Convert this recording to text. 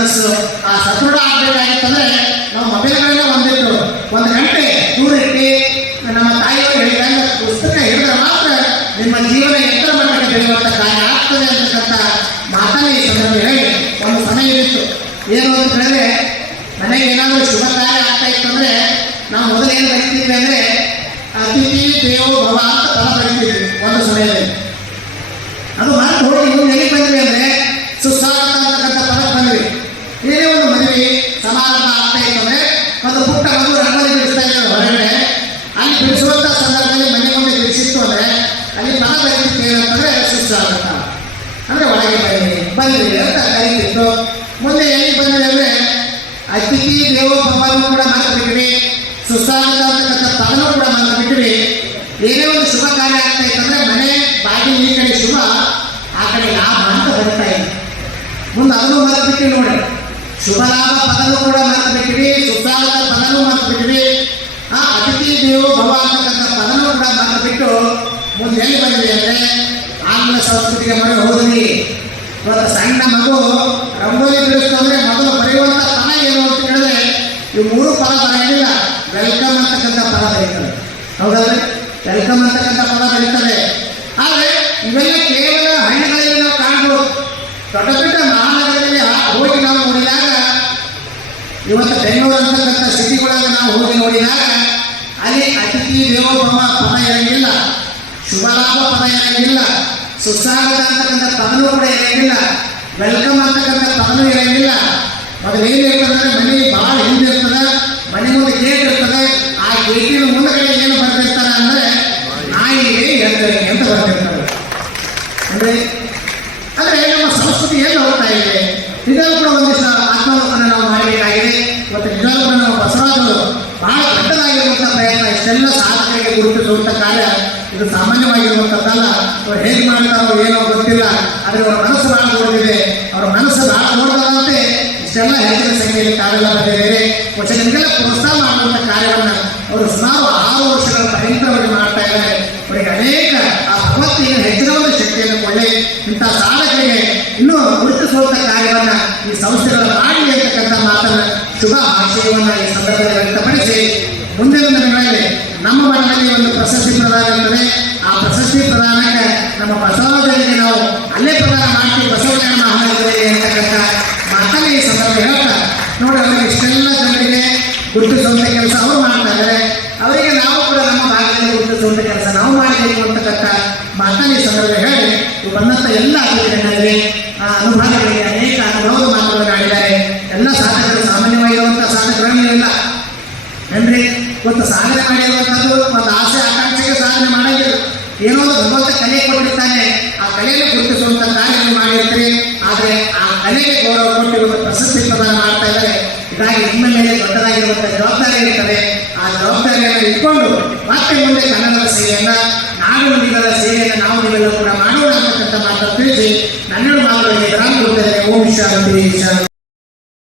ಆ ಸದೃಢ ಆಗಬೇಕಾಗಿತ್ತಂದ್ರೆ ನಾವು ಮೊಬೈಲ್ಗಳನ್ನ ಒಂದಿಟ್ಟು 1 ಗಂಟೆ ದೂರ ಇಟ್ಟು ನಮ್ಮ ತಾಯಿಯವರು ಹೇಳಿದಾಗ ಪುಸ್ತಕ ಹಿಡಿದ್ರೆ ಮಾತ್ರ ನಿಮ್ಮ ಜೀವನ ಎತ್ತರ ಮಟ್ಟಕ್ಕೆ ಬೆಳೆಯುವಂಥ ಕಾರ್ಯ ಆಗ್ತದೆ ಅಂತಕ್ಕಂಥ ಮಾತನ್ನೇ ಈ ಸಂದರ್ಭ ಹೇಳಿ ಒಂದು ಸಮಯ ಇತ್ತು. ಏನು ಅಂತ ಹೇಳಿದ್ರೆ ಮನೆಗೆ ಏನಾದರೂ ಶುಭ ಕಾರ್ಯ ಆಗ್ತಾ ಇತ್ತು ಅಂದ್ರೆ ನಾವು ಮೊದಲು ಏನು ಬರೀತಿದ್ವಿ ಅಂದ್ರೆ ಅತಿಥಿ ದೇವೋ ಭವ ಅಂತ ಫಲ ಬರೀತಿದ್ವಿ ಒಂದು ಸಮಯದಲ್ಲಿ. ಅದು ಮಾತು ಹೋಗಿ ಮುಂದೆ ಹೇಗೆ ಬಂದ್ವಿ ಅಂದ್ರೆ ಸುಸ್ವಾಗತ ಅಂತಕ್ಕಂಥ ಪದಕ್ಕೆ ಬಂದ್ವಿ. ಬೇರೆ ಒಂದು ಮದುವೆ ಸಮಾರಂಭ ಆಗ್ತಾ ಇತ್ತು ಅಂದ್ರೆ ಒಂದು ಪುಟ್ಟ ಮಗು ರಂಗೋಲಿ ಬಿಡಿಸ್ತಾ ಇದ್ದಾರೆ ಹೊರಗಡೆ, ಅಲ್ಲಿ ಬಿಡಿಸುವಂತ ಸಂದರ್ಭದಲ್ಲಿ ಮನೆ ಮುಂದೆ ಬಿಡಿಸಿತ್ತು ಅಂದ್ರೆ ಅಲ್ಲಿ ಪದ ಬರೀತಿತ್ತು ಏನಂತಂದ್ರೆ ಸುಸ್ವಾಗತ ಅಂದ್ರೆ ಒಳಗೆ ಬಂದ್ವಿ ಅಂತ ಕರೀತಿತ್ತು. ಮುಂದೆ ಎಲ್ಲಿ ಬಂದ್ವಿ ಅಂದ್ರೆ ಅತಿಥಿ ದೇವೋ ಭವನೂ ಕೂಡ ಮಾತು ಬಿಟ್ವಿ, ಸುಸ್ವಾಗತ ಅಂತಕ್ಕಂಥ ಪದನೂ ಕೂಡ ಮಾತು ಬಿಟ್ವಿ. ಬೇರೆ ಒಂದು ಶುಭ ಕಾರ್ಯ ಆಗ್ತಾ ಇತ್ತಂದ್ರೆ ಮನೆ ಬಾಗಿಲು ಈ ಕಡೆ ಶುಭ ಆ ಕಡೆ ಲಾಭ ಅಂತ ಬರ್ತಾ ಇದೆ. ಮುಂದೆ ಅದನ್ನು ಮರೆತು ಬಿಟ್ಟು ನೋಡಿ, ಶುಭ ಲಾಭ ಪದನೂ ಕೂಡ ಮರೆತು ಬಿಟ್ಟಿವಿ, ಸುಸ್ವಾಗತ ಪದನೂ ಮರೆತು ಬಿಟ್ಟಿವಿ, ಅತಿಥಿ ದೇವೋ ಭವ ಅಂತಕ್ಕಂಥ ಪದನೂ ಕೂಡ ಮರೆತು ಬಿಟ್ಟು ಮುಂದೆ ಎಲ್ಲಿ ಬಂದಿದೆ ಅಂದ್ರೆ ಆಂಗ್ಲ ಸಂಸ್ಕೃತಿಗೆ ಮನೆ ಹೋದ್ವಿ. ಇವತ್ತು ಸಣ್ಣ ಮಗು ರಂಗೋಲಿ ಬಿಡಿಸ್ತು ಅಂದ್ರೆ ಮೊದಲು ಬರೆಯುವಂಥ ಪದ ಏನು ಅಂತ ಹೇಳಿದ್ರೆ ಇವು 3 ಪದ ಬರೆಯಲಿಲ್ಲ, ವೆಲ್ಕಮ್ ಅಂತಕ್ಕಂಥ ಪದ ಬರೀತಾರೆ. ಹೌದಲ್ರಿ? ವೆಲ್ಕಮ್ ಅಂತಕ್ಕಂಥ ಪದ ಬರೀತಾರೆ. ಆದರೆ ಇವೆಲ್ಲ ಕೇವಲ ಹಳ್ಳಿಗಳಲ್ಲಿ ನಾವು ಕಾಣ್ಬೋದು. ದೊಡ್ಡ ದೊಡ್ಡ ಮಹಾನಗರದಲ್ಲಿ ಹೋಗಿ ನಾವು ನೋಡಿದಾಗ, ಇವತ್ತು ಬೆಂಗಳೂರು ಅಂತಕ್ಕಂಥ ಸಿಟಿಗಳಾಗ ನಾವು ಹೋಗಿ ನೋಡಿದಾಗ ಅಲ್ಲಿ ಅತಿಥಿ ದೇವೋ ಭವ ಪದ ಇರಂಗಿಲ್ಲ, ಶುಭ ಲಾಭ ಪದ ಇರಂಗಿಲ್ಲ, ಸುಸ್ವಾಗತ ಅಂತಕ್ಕಂಥ ಪದನೂ ಕೂಡ ಇರಂಗಿಲ್ಲ, ವೆಲ್ಕಮ್ ಅಂತಕ್ಕಂಥ ಪದನೂ ಇರಂಗಿಲ್ಲ. ಮೊದಲೇನು ಇರ್ತದೆ, ಮನೆ ಭಾಳ ಹಿಂದೆ ಇರ್ತದೆ, ಮನೆ ಮುಂದೆ ಗೇಟ್ ಇರ್ತದೆ, ಆ ಗೇಟಿನ ಮುಂದಗಡೆ ಏನು ಬರ್ತಿರ್ತಾರೆ ಅಂದ್ರೆ ನಾಯಿಗೆ ಹೇಳ್ತಾರೆ ಅಂತ ಬರ್ತಿರ್ತಾರೆ. ಅಂದ್ರೆ ಅಂದ್ರೆ ನಮ್ಮ ಸಂಸ್ಕೃತಿ ಏನು ಹೋಗ್ತಾ ಇದೆ. ಇದನ್ನು ಕೂಡ ಒಂದಿಷ್ಟು ಆತ್ಮಾವಲೋಕನ ನಾವು ಮಾಡಬೇಕಾಗಿದೆ. ಮತ್ತು ನಿಜವಾಗ್ಲೂ ಕೂಡ ನಾವು ಬಸವರಾಜರು ಬಹಳ ದೊಡ್ಡದಾಗಿರುವಂಥ ಪ್ರಯತ್ನ, ಇಷ್ಟೆಲ್ಲ ಸಾಧಕರಿಗೆ ಗುರುತಿಸುವಂಥ ಕಾರ್ಯ ಇದು ಸಾಮಾನ್ಯವಾಗಿರುವಂಥದ್ದಲ್ಲ. ಅವ್ರು ಹೇಗೆ ಮಾಡ್ತಾರೋ ಏನೋ ಗೊತ್ತಿಲ್ಲ, ಆದರೆ ಅವರ ಮನಸ್ಸು ಭಾಳ ನೋಡಿದೆ, ಅವರ ಮನಸ್ಸು ಭಾಳ ನೋಡ್ತಾರಂತೆ ಇಷ್ಟೆಲ್ಲ ಹೆಚ್ಚಿನ ಸಂಖ್ಯೆಯಲ್ಲಿ ಕಾರ್ಯ ಬಂದಿದ್ದಾರೆ. പക്ഷെ ನಿಮಗೆಲ್ಲ ಪ್ರೋತ್ಸಾಹ ಮಾಡುವಂಥ ಕಾರ್ಯವನ್ನು ಅವರು ಸುಮಾರು 6 ವರ್ಷಗಳ ಪರ್ಯಂತರವಾಗಿ ಮಾಡ್ತಾ ಇದ್ದಾರೆ. ಅವರಿಗೆ ಅನೇಕ ಆ ಭಗವಂತಿಗೆ ಹೆಚ್ಚಿನ ಒಂದು ಶಕ್ತಿಯನ್ನು ಕೊಳ್ಳಿ ಇಂಥ ಸಾಧಕರಿಗೆ ಇನ್ನೂ ಗುರುತಿಸುವಂಥ ಕಾರ್ಯವನ್ನು ಈ ಸಂಸ್ಥೆಗಳ ಮಾಡಲಿ ಅಂತಕ್ಕಂಥ ಮಾತನ್ನು ಶುಭ ಆಶಯವನ್ನು ಈ ಸಂದರ್ಭದಲ್ಲಿ ವ್ಯಕ್ತಪಡಿಸಿ, ಮುಂದಿನ ದಿನಗಳಲ್ಲಿ ನಮ್ಮ ಮನೆಯಲ್ಲಿ ಒಂದು ಪ್ರಶಸ್ತಿ ಪ್ರದಾನ ಇರ್ತದೆ. ಆ ಪ್ರಶಸ್ತಿ ಪ್ರದಾನಕ್ಕೆ ನಮ್ಮ ಬಸವರಾಜರಿಗೆ ನಾವು ಅಲ್ಲೇ ಪ್ರದಾನ ಮಾಡ್ತೀವಿ, ಬಸವಕಲ್ಯಾಣ ಮಹಾನಗರದಲ್ಲಿ ಅಂತಕ್ಕಂಥ ಮಾತನ್ನು ಈ ಸಂದರ್ಭ ಹೇಳ್ತಾ ನೋಡಿ, ಅವರಿಗೆ ಇಷ್ಟೆಲ್ಲ ಜನರಿಗೆ ಗುರುತಿಸುವಂಥ ಕೆಲಸ ಅವರು ಮಾಡ್ತಾ ಇದ್ದಾರೆ. ಅವರಿಗೆ ನಾವು ಕೂಡ ನಮ್ಮ ಭಾಗದಲ್ಲಿ ಗುರುತಿಸುವಂಥ ಕೆಲಸ ನಾವು ಮಾಡಬೇಕು ಅಂತಕ್ಕಂಥ ಮಾತನ್ನು ಈ ಸಂದರ್ಭ ಹೇಳಿ ಬಂದಂಥ ಎಲ್ಲ ಅತಿಥಿಗಳಿಗೆ ಅನುಭವಗಳಿಗೆ ಅನೇಕ ಅನುಭವದ ಮಾತುಗಳನ್ನು ಆಡಿದ್ದಾರೆ. ಎಲ್ಲ ಸಾಧಕರು ಸಾಮಾನ್ಯವಾಗಿರುವಂಥ ಸಾಧಕರನ್ನೆಲ್ಲ ಏನ್ರಿ ಇವತ್ತು ಸಾಧನೆ ಮಾಡಿರುವಂಥದ್ದು ಒಂದು ಆಸೆ ಆಕಾಂಕ್ಷೆಗೆ ಸಾಧನೆ ಮಾಡಂಗಿಲ್ಲ, ಏನೋ ಒಂದು ಭಗವಂತ ಕಲೆ ಕೊಟ್ಟಿರ್ತಾನೆ, ಆ ಕಲೆಯನ್ನು ಗುರುತಿಸುವಂಥ ಕಾರ್ಯವನ್ನು ಮಾಡಿರ್ತೀರಿ. ಆದರೆ ಆ ಕಲೆಗೆ ಗೌರವ ಕೊಟ್ಟು ಇವತ್ತು ಪ್ರಶಸ್ತಿ ಪ್ರದಾನ ಮಾಡ್ತಾ ಇದ್ದಾರೆ. ಹೀಗಾಗಿ ನಿಮ್ಮ ಮೇಲೆ ದೊಡ್ಡದಾಗಿರುವಂಥ ಜವಾಬ್ದಾರಿ ಇರ್ತದೆ. ಆ ಜವಾಬ್ದಾರಿಯನ್ನು ಇಟ್ಕೊಂಡು ಮತ್ತೆ ಮುಂದೆ ಕನ್ನಡದ ಸೇವೆಯನ್ನು, ನಾಡು ನುಡಿಗಳ ಸೇವೆಯನ್ನು ನಾವು ನೀವೆಲ್ಲರೂ ಕೂಡ ಮಾಡೋಣ ಅಂತಕ್ಕಂಥ ಮಾತನ್ನು ತಿಳಿಸಿ ನನ್ನೆರಡು ಮಾತುಗಳಿಗೆ ವಿರಾಮ ಕೊಡ್ತಾ ಇದ್ದೇನೆ. ಓಂ ಶಾಂತಿ.